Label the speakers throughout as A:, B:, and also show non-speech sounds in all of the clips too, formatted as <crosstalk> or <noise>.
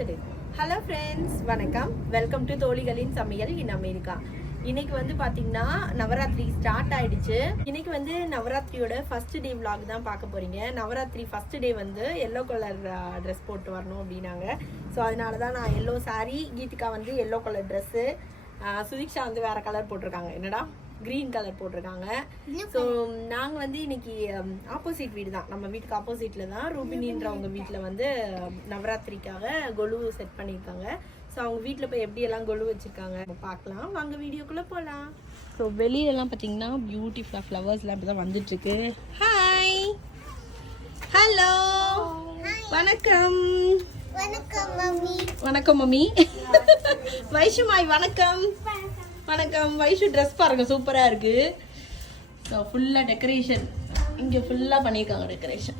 A: Birthday hello friends வணக்கம். Welcome to தோழிகளின் சமையல் இன் அமெரிக்கா. இன்னைக்கு வந்து பார்த்தீங்கன்னா நவராத்திரி ஸ்டார்ட் ஆயிடுச்சு. இன்னைக்கு வந்து நவராத்திரியோட ஃபர்ஸ்ட் டே விலாக் தான் பார்க்க போறீங்க. நவராத்திரி ஃபர்ஸ்ட் டே வந்து எல்லோ கலர் ட்ரெஸ் போட்டு வரணும் அப்படின்னாங்க. ஸோ அதனால தான் நான் எல்லோ சாரீ கீதிகா வந்து எல்லோ கலர் ட்ரெஸ்ஸு சுதீக்ஷா வந்து வேற கலர் போட்டிருக்காங்க. என்னடா? கிரீன் கலர் போட்டிருக்காங்க. ஸோ நாங்கள் வந்து இன்னைக்கு ஆப்போசிட் வீடு தான் நம்ம வீட்டுக்கு ஆப்போசிட்ல தான் ரூபினின்றவங்க வீட்டில் வந்து நவராத்திரிக்காக கொலு செட் பண்ணியிருக்காங்க. ஸோ அவங்க வீட்டில் போய் எப்படி எல்லாம் கொலு வச்சிருக்காங்க பார்க்கலாம். வாங்க வீடியோக்குள்ளே போகலாம் ஸோ வெளியிலலாம் பார்த்தீங்கன்னா பியூட்டிஃபுல்லாக ஃப்ளவர்ஸ்லாம் இப்படி தான் வந்துட்டுருக்கு. ஹாய் ஹலோ வணக்கம்.
B: வணக்கம் மம்மி.
A: வணக்கம் மம்மி. வைஷுமாய் வணக்கம். வணக்கம். வைஷு ட்ரெஸ் பாருங்க சூப்பரா இருக்கு. ஸோ ஃபுல்லாக டெக்கரேஷன் இங்கே ஃபுல்லாக பண்ணியிருக்காங்க டெக்கரேஷன்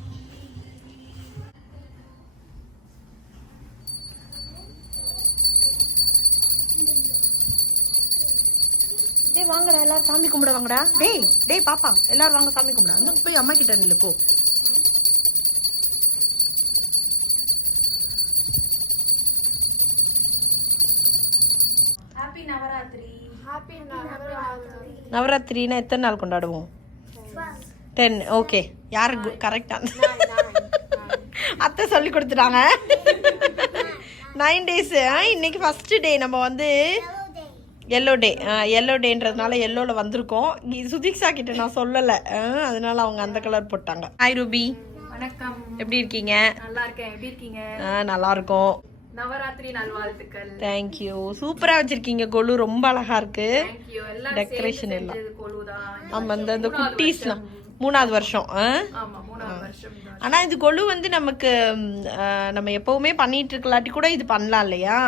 A: டேய் வாங்கடா எல்லாரும் சாமி கும்பிட வாங்கடா. டேய் டேய் பாப்பா எல்லாரும் வாங்க சாமி கும்பிட. அந்த போய் அம்மா கிட்ட நில்லு போ.
B: ஹாப்பி நவராத்திரி ஹாப்பி நவராத்திரி
A: நவராத்திரினா எத்தனை நாள் கொண்டாடுவோம்? டென் ஓகே யாரு கரெக்டாக அத்தை சொல்லி கொடுத்துட்டாங்க. நைன் டேஸ் இன்னைக்கு ஃபர்ஸ்ட் டே நம்ம வந்து எல்லோ டே எல்லோ டேன்றதுனால எல்லோவில் வந்திருக்கோம். சுதீக்ஷா கிட்ட நான் சொல்லலை. அதனால அவங்க அந்த கலர் போட்டாங்க. ஹாய் ரூபி
C: வணக்கம்.
A: எப்படி இருக்கீங்க?
C: நல்லா இருக்கேன். எப்படி இருக்கீங்க?
A: ஆ, நல்லா இருக்கோம்.
C: நவராத்திரி நல்வாழ்த்துக்கள்.
A: தேங்க்யூ சூப்பராக வச்சிருக்கீங்க கொலு. ரொம்ப அழகா இருக்கு.
C: தேங்க்யூ எல்லாம்.
A: ஆமா இந்த இந்த குட்டீஸ்லாம் மூணாவது வருஷம் ஆனா இது கொலு வந்து நமக்கு நம்ம எப்பவுமே பண்ணிட்டு இருக்கலாட்டி கூட இது பண்ணலாம் இல்லையா?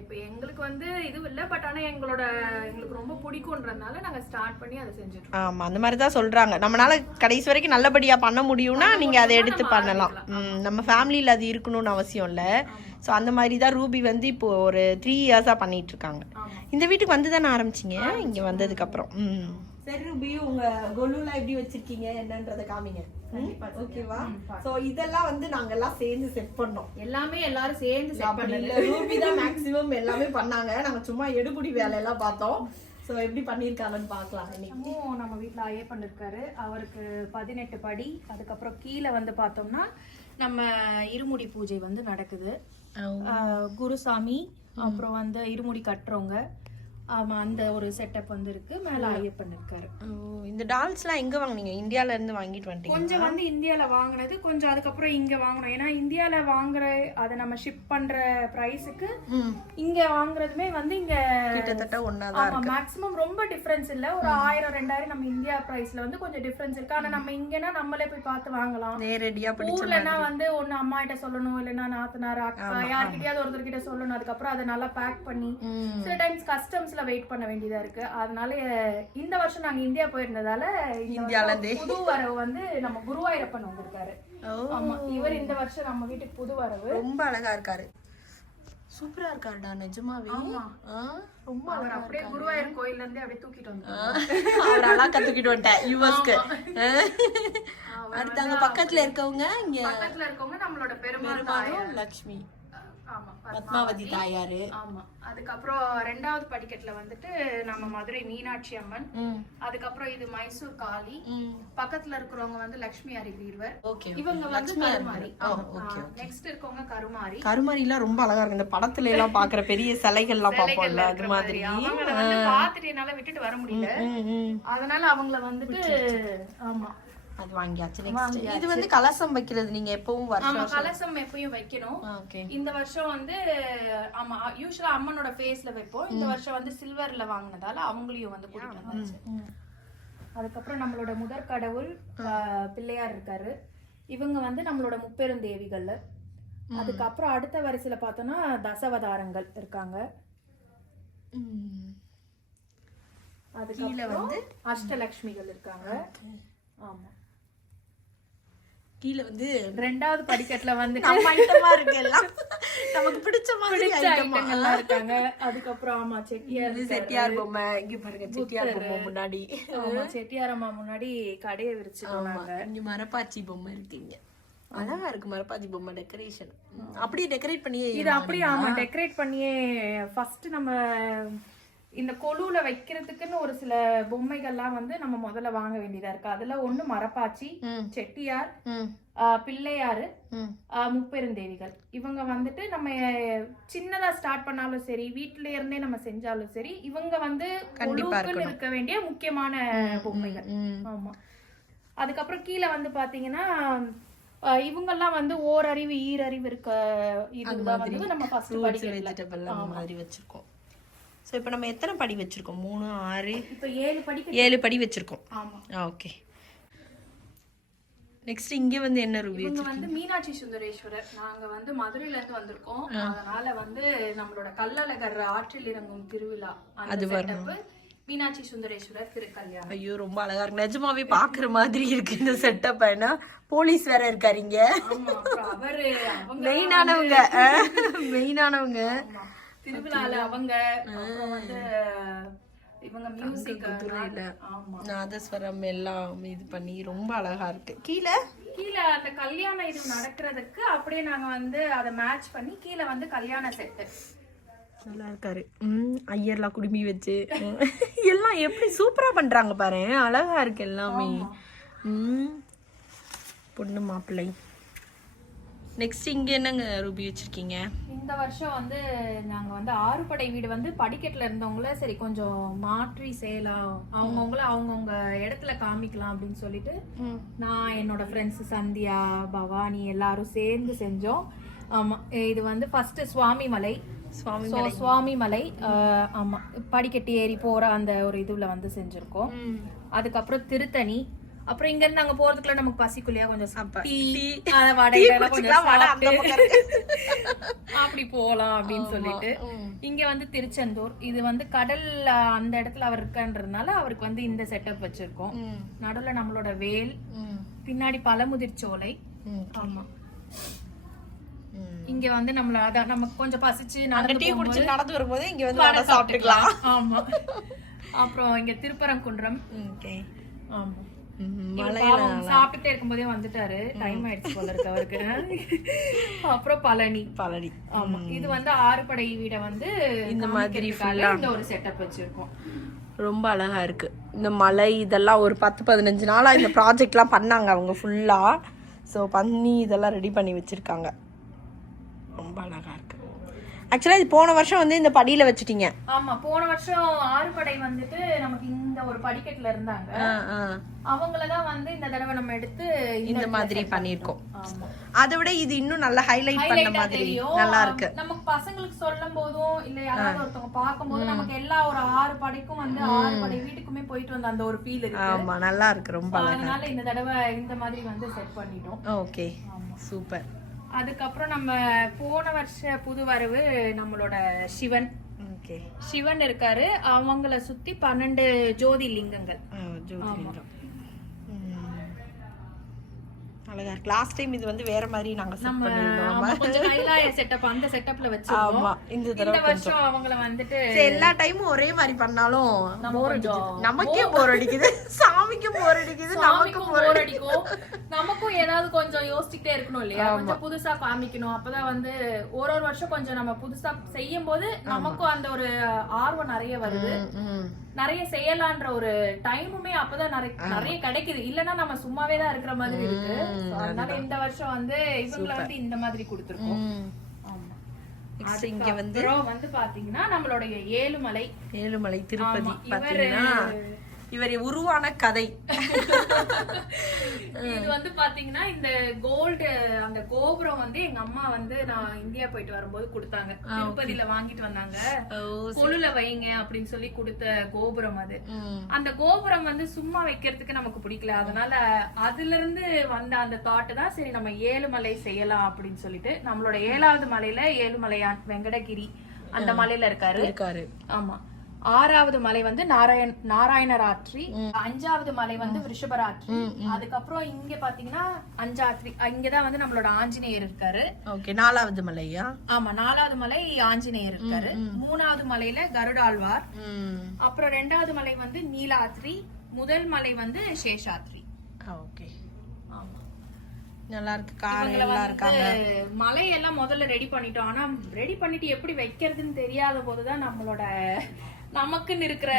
C: இப்ப எங்களுக்கு வந்து இது இல்ல பட் ஆனா எங்களோட எங்களுக்கு ரொம்ப பிடிக்கும்ன்றதுனால நாங்க ஸ்டார்ட் பண்ணி அதை செஞ்சுட்டு இருக்கோம்.
A: ஆமா அந்த மாதிரி தான் சொல்றாங்க. நம்மளால கடைசி வரைக்கும் நல்லபடியா பண்ண முடியும்னா நீங்க அதை எடுத்து பண்ணலாம். நம்ம ஃபேமிலியில அது இருக்கணும்னு அவசியம் இல்ல. ஸோ அந்த மாதிரி தான் ரூபி வந்து இப்போ ஒரு த்ரீ இயர்ஸா பண்ணிட்டு இருக்காங்க
C: ஆமா.
A: இந்த வீட்டுக்கு வந்து தானே ஆரம்பிச்சீங்க? இங்க வந்ததுக்கு அப்புறம். ம். சரி ரூபி உங்க கொலுலாம் எப்படி வச்சிருக்கீங்க? என்னன்றத காமிங்க. ஓகேவா? சோ இதெல்லாம் வந்து நாங்க எல்லாம் சேர்ந்து செட் பண்ணோம்.
C: எல்லாமே எல்லாரும் சேர்ந்து செட்
A: இல்ல ரூபி தான் மேக்ஸிமம் எல்லாமே பண்ணாங்க. நாங்க சும்மா எடுபுடி வேலையெல்லாம் பார்த்தோம். சோ எப்படி பண்ணிருக்காங்கன்னு பார்க்கலாம் இன்னைக்கு
C: நம்ம வீட்ல ஐயப்பன் இருக்காரு அவருக்கு பதினெட்டு படி. அதுக்கப்புறம் கீழே வந்து பார்த்தோம்னா நம்ம இருமுடி பூஜை வந்து நடக்குது. குருசாமி அப்புறம் வந்து இருமுடி கட்டுறவங்க. ஆமா அந்த ஒரு செட்டப் வந்து இருக்கு. மேல ஐயப்பன் இருக்காரு.
A: இந்த டால்ஸ்லாம் எங்க வாங்குனீங்க? இந்தியால இருந்து வாங்கிட்டு வந்துட்டீங்க
C: கொஞ்சம் வந்து இந்தியால வாங்குனது கொஞ்சம் அதுக்கப்புறம் இங்க வாங்கணும் ஏன்னா இந்தியால வாங்குற அதை நம்ம ஷிப் பண்ற பிரைஸுக்கு இங்க வாங்குறதுமே வந்து இங்க
A: கிட்டத்தட்ட ஒன்னாதான்
C: ஆமா மேக்ஸிமம் ரொம்ப டிஃபரன்ஸ் இல்ல. ஒரு ஆயிரம் ரெண்டாயிரம் நம்ம இந்தியா பிரைஸ்ல வந்து கொஞ்சம் டிஃபரன்ஸ் இருக்கு. ஆனா நம்ம இங்கன்னா நம்மளே போய் பார்த்து வாங்கலாம்.
A: நேரடியா பிடிச்ச
C: ஊர்லன்னா வந்து ஒண்ணு அம்மா கிட்ட சொல்லணும் இல்லைன்னா நாத்தனார் அக்கா யார்கிட்டயாவது ஒருத்தர் கிட்ட சொல்லணும். அதுக்கப்புறம் அதை நல்லா பேக் பண்ணி. சில டைம்ஸ் கஸ்டம்ஸ்ல வெயிட் பண்ண வேண்டியதா இருக்கு. அதனால இந்த வருஷம் நாங்க இந்தியா போயிருந்ததால இந்த
A: இந்தியால
C: வருஷம்
A: இருந்தே.
C: புது வரவு வந்து நம்ம குருவாயூரப்பன் வந்திருக்காரு. இவர் இந்த வருஷம் நம்ம வீட்டுக்கு புது வரவு.
A: ரொம்ப அழகா இருக்காரு. சூப்பரா இருக்காருடா நிஜமாவே. ரொம்ப
C: அவர் அப்படியே குருவாயூர் கோயில்ல இருந்து அப்படியே தூக்கிட்டு வந்தாரு
A: அவர் அழகா கத்துக்கிட்டு வந்துட்டேன் யூஎஸ்க்கு. அடுத்து அங்க பக்கத்துல இருக்கவங்க இங்க
C: பக்கத்துல இருக்கவங்க நம்மளோட பெருமாள்
A: பெருமாளும். லக்ஷ்மி. பத்மாவதி தாயாரு.
C: ஆமா. அதுக்கப்புறம் ரெண்டாவது படிக்கட்டுல வந்துட்டு நம்ம மதுரை மீனாட்சி அம்மன். அதுக்கப்புறம் இது மைசூர் காளி. பக்கத்துல இருக்கிறவங்க வந்து லட்சுமி ஹரிகிரீவர்
A: ஓகே
C: இவங்க வந்து கருமாரி. நெக்ஸ்ட் இருக்கவங்க கருமாரி.
A: கருமாரிலாம் ரொம்ப அழகா இருக்கு. இந்த படத்துல எல்லாம் பாக்குற பெரிய சிலைகள்லாம் பார்ப்போம்ல அது மாதிரி.
C: பாத்துட்டு என்னால விட்டுட்டு வர முடியல. அதனால அவங்கள வந்துட்டு ஆமா.
A: அது வாங்கியாச்சு நெக்ஸ்ட் இது வந்து கலசம் வைக்கிறது. நீங்க எப்பவும் வருஷம்
C: ஆமா கலசம் எப்பயும் வைக்கணும்.
A: ஓகே
C: இந்த வருஷம் வந்து ஆமா யூஸ்வலா அம்மனோட ஃபேஸ்ல வைப்போம். இந்த வருஷம் வந்து சில்வர்ல வாங்குனதால அவங்களையும் வந்து கூட்டிட்டு வந்தாச்சு. அதுக்கப்புறம் நம்மளோட முதற் கடவுள் பிள்ளையார் இருக்காரு. இவங்க வந்து நம்மளோட முப்பெரும் தேவிகள் அதுக்கப்புறம் அடுத்த வரிசையில பார்த்தோம்னா தசவதாரங்கள் இருக்காங்க. அதுக்கப்புறம் வந்து அஷ்டலக்ஷ்மிகள் இருக்காங்க. ஆமா.
A: கீழ வந்து
C: ரெண்டாவது படிக்கட்டுல வந்து
A: நம்ம ஐட்டமா இருக்கு எல்லாம். நமக்கு பிடிச்ச மாதிரி
C: ஐட்டங்கள்லாம் இருக்காங்க. அதுக்கப்புறம் ஆமா செட்டியார்
A: செட்டியார் பொம்மை. இங்க பாருங்க செட்டியார் பொம்மை முன்னாடி.
C: ஆமா செட்டியார் அம்மா முன்னாடி கடையை விரிச்சிட்டோம் நாங்க
A: இங்க மரப்பாச்சி பொம்மை இருக்கீங்க அழகா இருக்கு மரப்பாச்சி பொம்மை டெக்கரேஷன் அப்படியே டெக்கரேட் பண்ணியே
C: இது அப்படியே ஆமா டெக்கரேட் பண்ணியே ஃபர்ஸ்ட் நம்ம இந்த கொலுல வைக்கிறதுக்குன்னு ஒரு சில பொம்மைகள்லாம் வந்து நம்ம முதல்ல வாங்க வேண்டியதா இருக்கு. அதுல ஒண்ணு மரப்பாச்சி செட்டியார் பிள்ளையாரு முப்பெருந்தேவிகள். இவங்க வந்துட்டு நம்ம சின்னதா ஸ்டார்ட் பண்ணாலும் சரி வீட்ல இருந்தே நம்ம செஞ்சாலும் சரி இவங்க வந்து இருக்க வேண்டிய முக்கியமான பொம்மைகள். ஆமா. அதுக்கப்புறம் கீழே வந்து பாத்தீங்கன்னா இவங்கெல்லாம் வந்து ஓரறிவு ஈரறிவு இருக்க இதுதான் வந்து நம்ம ஃபர்ஸ்ட்
A: அந்த மாதிரி வச்சிருக்கோம். ஸோ இப்போ நம்ம எத்தனை படி வச்சிருக்கோம்? மூணு ஆறு
C: இப்ப ஏழு படிக்க
A: ஏழு படி வச்சிருக்கோம்.
C: ஆமா.
A: ஓகே நெக்ஸ்ட் இங்க வந்து என்ன ரூபி
C: இவங்க வந்து மீனாட்சி சுந்தரேஸ்வரர். நாங்க வந்து மதுரையில இருந்து வந்திருக்கோம். அதனால வந்து நம்மளோட கள்ளழகர் ஆற்றில் இறங்கும் திருவிழா அந்த செட்டப் மீனாட்சி சுந்தரேஸ்வரர் திருக்கல்யாணம்.
A: ஐயோ ரொம்ப அழகா இருக்கு நிஜமாவே பாக்குற மாதிரி இருக்கு இந்த செட்டப் ஏன்னா போலீஸ் வேற இருக்காரு இங்க.
C: ஆமா அப்புறம் அவரு அவங்க
A: மெயினானவங்க மெயினானவங்க.
C: திருவிழால அவங்க அப்புறம் வந்து இவங்க மியூசிக் ஆமா.
A: நாதஸ்வரம் எல்லாம் இது பண்ணி ரொம்ப அழகா இருக்கு. கீழே?
C: கீழே அந்த கல்யாண இது நடக்கிறதுக்கு அப்படியே நாங்க வந்து அதை மேட்ச் பண்ணி கீழே வந்து கல்யாண செட்டு
A: நல்லா இருக்காரு. ம் ஐயர்லாம் குடுமி வச்சு. எல்லாம் எப்படி சூப்பரா பண்றாங்க பாரு. அழகா இருக்கு எல்லாமே. பொண்ணு மாப்பிள்ளை. நெக்ஸ்ட் இங்க என்னங்க ரூபி வச்சிருக்கீங்க?
C: இந்த வருஷம் வந்து நாங்க வந்து ஆறுபடை வீடு வந்து படிக்கட்டுல இருந்தவங்கள சரி கொஞ்சம் மாற்றி செய்யலாம். அவங்கவுங்கள அவங்கவுங்க இடத்துல காமிக்கலாம் அப்படின்னு சொல்லிட்டு நான் என்னோட ஃப்ரெண்ட்ஸ் சந்தியா பவானி எல்லாரும் சேர்ந்து செஞ்சோம். ஆமா இது வந்து ஃபர்ஸ்ட் சுவாமி மலை.
A: சுவாமி
C: மலை. ஆஹ், ஆமா படிக்கட்டு ஏறி போற அந்த ஒரு இதுல வந்து செஞ்சிருக்கோம். அதுக்கப்புறம் திருத்தணி அப்புறம் இங்க இருந்து அங்க போறதுக்குள்ள நமக்கு பசிக்குள்ளையா கொஞ்சம் டீ வடை கொஞ்சம் அப்படி போலாம் அப்படின்னு சொல்லிட்டு. இங்க வந்து திருச்செந்தூர். இது வந்து கடல் அந்த இடத்துல அவர் இருக்கன்றதுனால அவருக்கு வந்து இந்த செட்டப் வச்சிருக்கோம். நடுவுல நம்மளோட வேல் பின்னாடி பழமுதிர் சோலை. ஆமா. இங்க வந்து நம்மள அதான் நமக்கு கொஞ்சம் பசிச்சு நடந்து
A: டீ குடிச்சு நடந்து வரும்போது இங்க வந்து சாப்பிட்டுக்கலாம்.
C: ஆமா. அப்புறம் இங்க திருப்பரங்குன்றம்.
A: ஓகே.
C: ஆமா. சாப்பிட்டுட்டே இருக்கும்போதே வந்துட்டாரு. டைம் ஆயிடுச்சு போல இருக்கு அவருக்கு. அப்புறம் பழனி.
A: பழனி.
C: ஆமா. இது வந்து ஆறுபடை வீட வந்து இந்த மாதிரி இந்த ஒரு செட்டப் வச்சிருக்கோம்.
A: ரொம்ப அழகா இருக்கு. இந்த மலை இதெல்லாம் ஒரு பத்து பதினஞ்சு நாளா இந்த ப்ராஜெக்ட்லாம் பண்ணாங்க அவங்க ஃபுல்லா ஸோ பண்ணி இதெல்லாம் ரெடி பண்ணி வச்சிருக்காங்க. ரொம்ப அழகா இருக்கு ஆக்சுவலா இது போன வருஷம் வந்து இந்த படியில வச்சுட்டீங்க.
C: ஆமா போன வருஷம் ஆறுபடை வந்துட்டு நமக்கு இந்த ஒரு படிக்கட்டுல இருந்தாங்க.
A: ஆ.
C: அவங்களதான் வந்து இந்த தடவை நம்ம எடுத்து
A: இந்த மாதிரி பண்ணியிருக்கோம். அதை விட இது இன்னும் நல்லா ஹைலைட் பண்ண மாதிரி. நல்லா இருக்கு.
C: நமக்கு பசங்களுக்கு சொல்லும் போதும் இல்ல யாராவது ஒருத்தவங்க பார்க்கும் போது நமக்கு எல்லா ஒரு ஆறு படைக்கும் வந்து ஆறு படை வீட்டுக்குமே போயிட்டு வந்த அந்த ஒரு ஃபீல் இருக்கு.
A: ஆமா நல்லா இருக்கு. ரொம்ப
C: அதனால இந்த தடவை இந்த மாதிரி வந்து செட் பண்ணிட்டோம்.
A: ஓகே சூப்பர்
C: அதுக்கப்புறம் நம்ம போன வருஷ புது வரவு நம்மளோட சிவன்.
A: ஓகே.
C: சிவன் இருக்காரு. அவங்கள சுத்தி பன்னெண்டு ஜோதி லிங்கங்கள்.
A: அழகா இருக்கு. லாஸ்ட் டைம் இது வந்து வேற மாதிரி நாங்க
C: ஆமா, கொஞ்சம் கைலாய செட்டப் அந்த செட்டப்ல வச்சிருக்கோம்
A: இந்த தடவை
C: வருஷம் அவங்கள வந்துட்டு
A: எல்லா டைமும் ஒரே மாதிரி பண்ணாலும் நமக்கே போர் அடிக்குது. <laughs> சாமிக்கும் போர் அடிக்குது நமக்கும்
C: போர் அடிக்கும். நமக்கும் ஏதாவது கொஞ்சம் யோசிச்சுட்டே இருக்கணும் இல்லையா? கொஞ்சம் புதுசா காமிக்கணும். அப்பதான் வந்து ஒரு ஒரு வருஷம் கொஞ்சம் நம்ம புதுசா செய்யும் போது நமக்கும் அந்த ஒரு ஆர்வம் நிறைய வருது. நிறைய செய்யலான்ற ஒரு டைமுமே அப்பதான் நிறைய நிறைய கிடைக்குது. இல்லன்னா நம்ம சும்மாவே தான் இருக்கிற மாதிரி இருக்கு. அதனால இந்த வருஷம் வந்து இவங்கள வந்து இந்த மாதிரி கொடுத்துருக்கோம்.
A: இங்க வந்து
C: வந்து பாத்தீங்கன்னா நம்மளுடைய ஏழுமலை.
A: ஏழுமலை திருப்பதி பாத்தீங்கன்னா இவர் உருவான கதை.
C: இது வந்து பாத்தீங்கன்னா இந்த கோல்டு அந்த கோபுரம் வந்து எங்க அம்மா வந்து நான் இந்தியா போயிட்டு வரும்போது கொடுத்தாங்க. திருப்பதியில வாங்கிட்டு வந்தாங்க. கொலுல வைங்க அப்படின்னு சொல்லி கொடுத்த கோபுரம் அது. அந்த கோபுரம் வந்து சும்மா வைக்கிறதுக்கு நமக்கு பிடிக்கல. அதனால அதுல இருந்து வந்த அந்த தாட் தான் சரி நம்ம ஏழுமலை செய்யலாம் அப்படின்னு சொல்லிட்டு நம்மளோட ஏழாவது மலையில ஏழுமலையான் வெங்கடகிரி அந்த மலையில இருக்காரு.
A: இருக்காரு.
C: ஆமா. ஆறாவது மலை வந்து நாராயண் நாராயணராட்சி அஞ்சாவது மலை வந்து ரிஷபராட்சி அதுக்கப்புறம் இங்க பாத்தீங்கன்னா அஞ்சாத்ரி இங்கதான் வந்து நம்மளோட ஆஞ்சநேயர் இருக்காரு.
A: ஓகே நாலாவது மலையா?
C: ஆமா நாலாவது மலை ஆஞ்சநேயர் இருக்காரு. மூணாவது மலையில கருடாழ்வார். அப்புறம் ரெண்டாவது மலை வந்து நீலாத்ரி முதல் மலை வந்து சேஷாத்ரி.
A: ஓகே.
C: ஆமா.
A: நல்லா இருக்கு கார்
C: இவங்கள
A: எல்லாம்
C: வந்து
A: இருக்காங்க
C: மலையெல்லாம் முதல்ல ரெடி பண்ணிட்டோம். ஆனா ரெடி பண்ணிட்டு எப்படி வைக்கிறதுன்னு தெரியாத போதுதான் நம்மளோட நமக்குன்னு இருக்கிற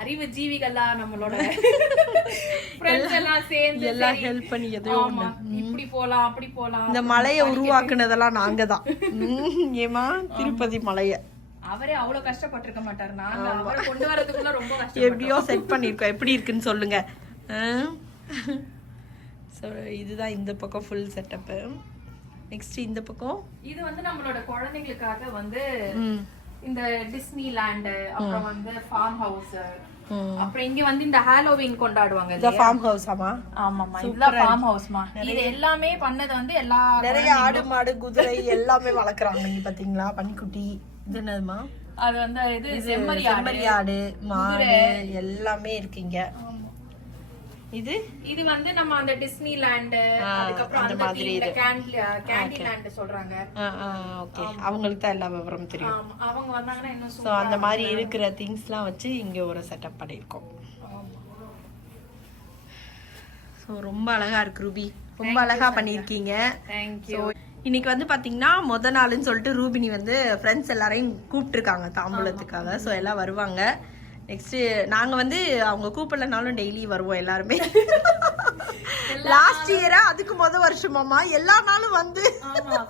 C: அறிவு ஜீவிகள்லாம் நம்மளோட <laughs> எல்லாம் சேர்ந்து
A: எல்லாம் ஹெல்ப் பண்ணி எதோ
C: ஆமா இப்படி போலாம் அப்படி போலாம்
A: இந்த மலையை உருவாக்குனதெல்லாம் நாங்க தான் <laughs> ஏமா திருப்பதி மலைய.
C: அவரே அவ்வளவு கஷ்டப்பட்டிருக்க மாட்டாரு. நாங்க அவரை கொண்டு வரதுக்குள்ள ரொம்ப <laughs> கஷ்டம்
A: எப்படியோ செட் பண்ணிருக்கோம் எப்படி இருக்குன்னு சொல்லுங்க. ஸோ இதுதான் இந்த பக்கம் ஃபுல் செட்டப்பு நெக்ஸ்ட் இந்த பக்கம்?
C: இது வந்து நம்மளோட குழந்தைங்களுக்காக வந்து இந்த டிஸ்னி லேண்ட் அப்புறம் வந்து ஃபார்ம் ஹவுஸ். அப்புறம் இங்க வந்து இந்த ஹாலோவின் கொண்டாடுவாங்க
A: இந்த? ஃபார்ம் ஹவுஸ் ஆமா?
C: ஆமாமா இதுதான் ஃபார்ம் ஹவுஸ்மா இது எல்லாமே பண்ணது வந்து எல்லா
A: நிறைய ஆடு மாடு குதிரை எல்லாமே வளர்க்குறாங்க நீங்க பாத்தீங்களா? பன்னிக்குட்டி இது என்னதுமா
C: அது வந்து இது செம்மறி ஆடு.
A: செம்மறி ஆடு மாடு எல்லாமே இருக்கீங்க இது?
C: இது வந்து நம்ம அந்த டிஸ்னி லேண்ட் அதுக்கப்புறம்
A: அந்த மாதிரி
C: கேண்டி லேண்ட் சொல்றாங்க.
A: ஓகே அவங்களுக்கு தான் எல்லா விவரம் தெரியும்.
C: அவங்க வந்தாங்கன்னா இன்னும்
A: ஸோ அந்த மாதிரி இருக்கிற திங்ஸ்லாம் வச்சு இங்க ஒரு செட்டப் பண்ணியிருக்கோம். ஸோ ரொம்ப அழகா இருக்கு ரூபி ரொம்ப அழகா பண்ணியிருக்கீங்க.
C: தேங்க்யூ
A: இன்னைக்கு வந்து பாத்தீங்கன்னா முத நாள்னு சொல்லிட்டு ரூபினி வந்து ஃப்ரெண்ட்ஸ் எல்லாரையும் கூப்பிட்டுருக்காங்க தாம்பூலத்துக்காக. ஸோ எல்லாம் வருவாங்க. நெக்ஸ்ட் நாங்க வந்து அவங்க கூப்பிடலனாலும் டெய்லி வருவோம் எல்லாருமே. <laughs> லாஸ்ட் இயரா அதுக்கு முத வருஷமாமா எல்லா நாளும் வந்து.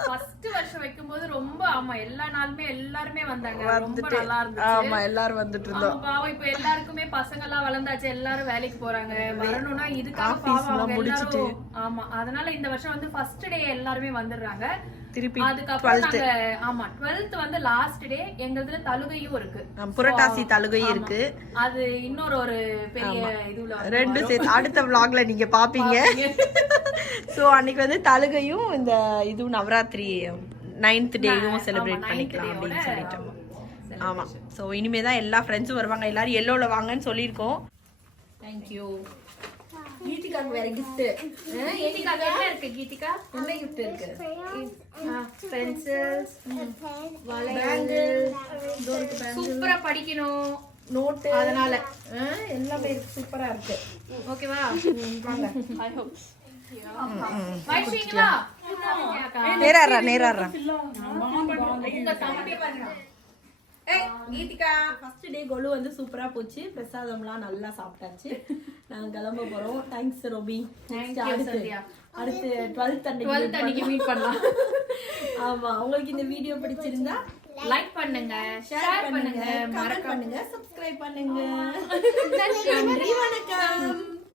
C: ஃபர்ஸ்ட் வருஷம் வைக்கும்போது ரொம்ப ஆமா எல்லா நாளுமே எல்லாருமே வந்தாங்க. ரொம்ப நல்லா இருந்துச்சு.
A: ஆமா எல்லாரும் வந்துட்டு இருந்தோம்.
C: பாவம் இப்ப எல்லாருக்குமே பசங்க எல்லாம் வளர்ந்தாச்சு. எல்லாரும் வேலைக்கு போறாங்க. வரணும்னா இதுக்காக பாவம் எல்லாரும் ஆமா அதனால இந்த வருஷம் வந்து ஃபர்ஸ்ட் டே எல்லாருமே வந்துடுறாங்க.
A: திருப்பி
C: ஆமா 12th வந்து லாஸ்ட் டே எங்களுதுல தலுகையும் இருக்கு.
A: புரட்டாசி தலுகையும் இருக்கு.
C: அது இன்னொரு ஒரு பெரிய இதுல
A: ரெண்டு அடுத்த vlogல நீங்க பாப்பீங்க சோ அன்னைக்கு வந்து தலுகையும் இந்த இதுவும் நவராத்திரி நைன்த் டேயும் செலிப்ரேட் பண்ணிக்கலாம் அப்படின்னு சொல்லிட்டு. ஆமா. சோ இனிமே தான் எல்லா ஃப்ரெண்ட்ஸும் வருவாங்க. எல்லாரும் எல்லோல வாங்கன்னு சொல்லியிருக்கோம். தேங்க்யூ கீதிகாக்கு வேற கிஃப்ட்
C: கீதிகா என்ன இருக்கு கீதிகா
A: என்ன கிஃப்ட் இருக்கு?
C: பென்சில்ஸ் சூப்பரா படிக்கணும்.
A: நோட்டு.
C: அதனால.
A: எல்லாமே சூப்பரா இருக்கு.
C: ஓகேவா? வாங்க. ஐ ஹோப்
A: நேராடுறா நேராடுறா கீதிகா ஃபர்ஸ்ட் டே கொலு வந்து சூப்பரா போச்சு. பிரசாதம்லாம் நல்லா சாப்பிட்டாச்சு. நாங்க கிளம்ப போறோம். தேங்க்ஸ் ரோபி
C: Thank you,
A: அடுத்து
C: டுவெல்த் அன்னைக்கு மீட் பண்ணலாம். <laughs>
A: ஆமா. உங்களுக்கு இந்த வீடியோ பிடிச்சிருந்தா
C: லைக் பண்ணுங்க ஷேர் பண்ணுங்க
A: கமெண்ட் பண்ணுங்க சப்ஸ்கிரைப் பண்ணுங்க. நன்றி வணக்கம்.